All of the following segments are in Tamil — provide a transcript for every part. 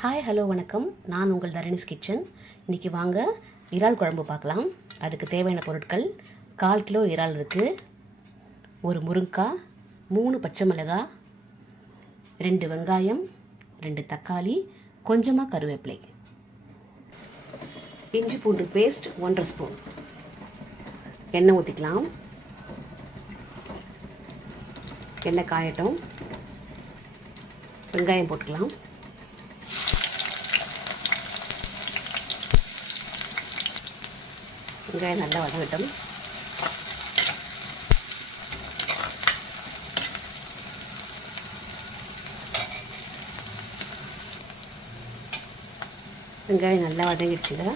ஹாய் ஹலோ வணக்கம். நான் உங்கள் தரணிஸ் கிச்சன். இன்றைக்கி வாங்க இறால் குழம்பு பார்க்கலாம். அதுக்கு தேவையான பொருட்கள் 1/4 கிலோ இறால் இருக்குது, ஒரு முருங்கைக்காய், 3 பச்சை மிளகாய், 2 வெங்காயம், 2 தக்காளி, கொஞ்சமாக கருவேப்பிலை, இஞ்சி பூண்டு பேஸ்ட் 1.5 ஸ்பூன். எண்ணெய் ஊற்றிக்கலாம். எண்ணெய் காயட்டும். வெங்காயம் போட்டுக்கலாம். வெங்காயம் நல்லா வதங்கட்டும். வெங்காயம் நல்லா வதங்கிடுச்சுங்க.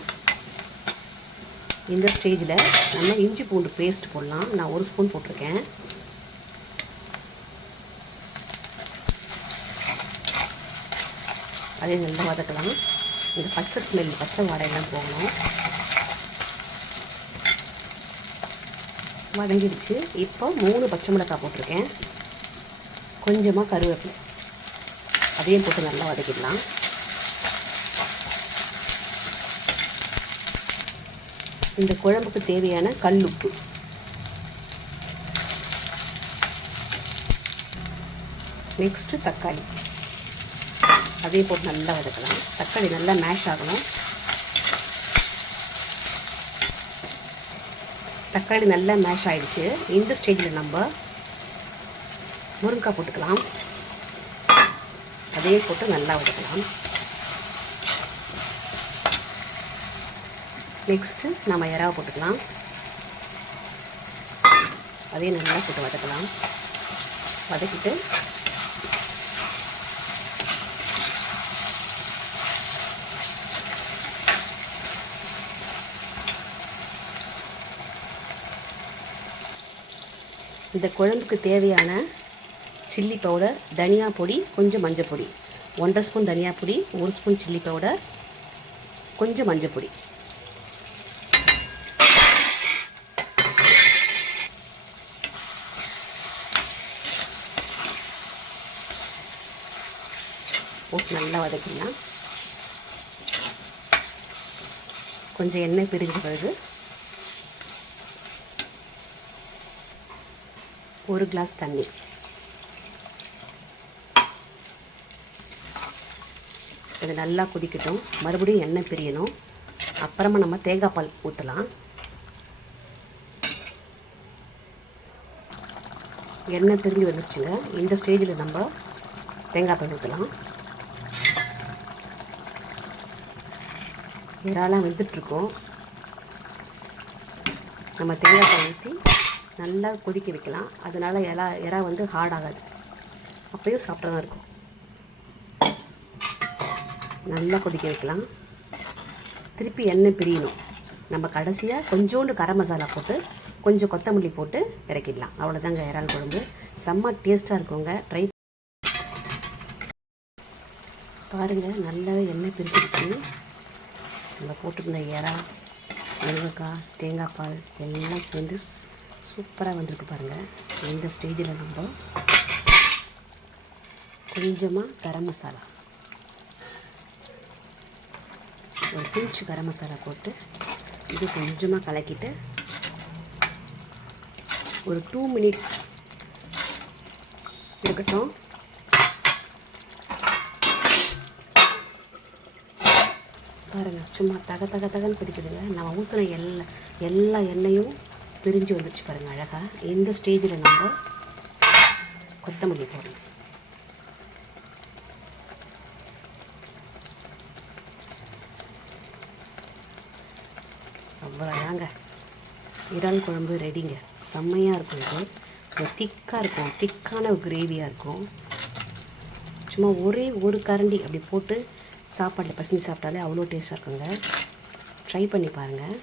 இந்த ஸ்டேஜில் நம்ம இஞ்சி பூண்டு பேஸ்ட் போடலாம். நான் 1 ஸ்பூன் போட்டிருக்கேன். அதே நல்லா வதக்கலாம். இந்த பச்சை ஸ்மெல், பச்சை வாடையெல்லாம் போகணும். வதங்கிடுச்சு. இப்போ 3 பச்சை மிளகாய் போட்டிருக்கேன், கொஞ்சமாக கருவேப்பிலை, அதையும் போட்டு நல்லா வதக்கிடலாம். இந்த குழம்புக்கு தேவையான கல்லுப்பு, நெக்ஸ்ட்டு தக்காளி, அதையும் போட்டு நல்லா வதக்கலாம். தக்காளி நல்லா மேஷ் ஆகணும். தக்காளி நல்லா மேஷ் ஆகிடுச்சு. இந்த ஸ்டேஜில் நம்ம முருங்கைக்காய் போட்டுக்கலாம். அதையே போட்டு நல்லா வதக்கலாம். நெக்ஸ்ட்டு நம்ம இறாவை போட்டுக்கலாம். அதையும் நல்லா போட்டு வதக்கலாம். வதக்கிட்டு இந்த குழம்புக்கு தேவையான சில்லி பவுடர், தனியா பொடி, கொஞ்சம் மஞ்சள் பொடி, 1.5 ஸ்பூன் தனியா பொடி, 1 ஸ்பூன் சில்லி பவுடர், கொஞ்சம் மஞ்சள் பொடி, போட்டு நல்லா வதக்கிடலாம். கொஞ்சம் எண்ணெய் பிரிஞ்ச பிறகு 1 கிளாஸ் தண்ணி, இது நல்லா கொதிக்கட்டும். மறுபடியும் எண்ணெய் பிரியணும். அப்புறமா நம்ம தேங்காய் பால் ஊற்றலாம். எண்ணெய் பிரிஞ்சு வந்துடுச்சுங்க. இந்த ஸ்டேஜில் நம்ம தேங்காய் பால் ஊற்றலாம். இறாலாம் வெந்துட்டுருக்கோம். நம்ம தேங்காய் பால் ஊற்றி நல்லா கொதிக்க வைக்கலாம். அதனால் இறா வந்து ஹார்ட் ஆகாது, அப்பயும் சாப்பிட்டா தான் இருக்கும். நல்லா கொதிக்க வைக்கலாம். திருப்பி எண்ணெய் பிரியணும். நம்ம கடைசியாக கொஞ்சோண்டு கரம் மசாலா போட்டு கொஞ்சம் கொத்தமல்லி போட்டு இறக்கிடலாம். அவ்வளோதாங்க இறால் குழம்பு. செம்ம டேஸ்ட்டாக இருக்குங்க. ட்ரை பாருங்கள். நல்லாவே எண்ணெய் பிரிச்சிருச்சு. நம்ம போட்டுருந்த இறா, முருங்கைக்காய், தேங்காய் பால் எல்லாம் சேர்ந்து சூப்பராக வந்திருக்கு பாருங்கள். இந்த ஸ்டேஜில் நம்ம கொஞ்சமாக கரம் மசாலா, ஒரு பிஞ்சு கரம் மசாலா போட்டு இது கொஞ்சமாக கலக்கிட்டு ஒரு 2 மினிட்ஸ் இருக்கட்டும். பாருங்கள், சும்மா தகன்னு பிடிக்குதுங்க. நம்ம ஊற்றின எல்லா எண்ணெயும் பிரிஞ்சு வந்துடுச்சு பாருங்கள் அழகாக. இந்த ஸ்டேஜில் நம்ம கொத்தமல்லி போடணும். அவ்வளோதாங்க, இறால் குழம்பு ரெடிங்க. செம்மையாக இருக்கும். இது திக்காக இருக்கும், திக்கான கிரேவியாக இருக்கும். சும்மா ஒரே ஒரு கரண்டி அப்படி போட்டு சாப்பாட்டில் பசங்க சாப்பிட்டாலே அவ்வளோ டேஸ்ட்டாக இருக்குங்க. ட்ரை பண்ணி பாருங்கள்.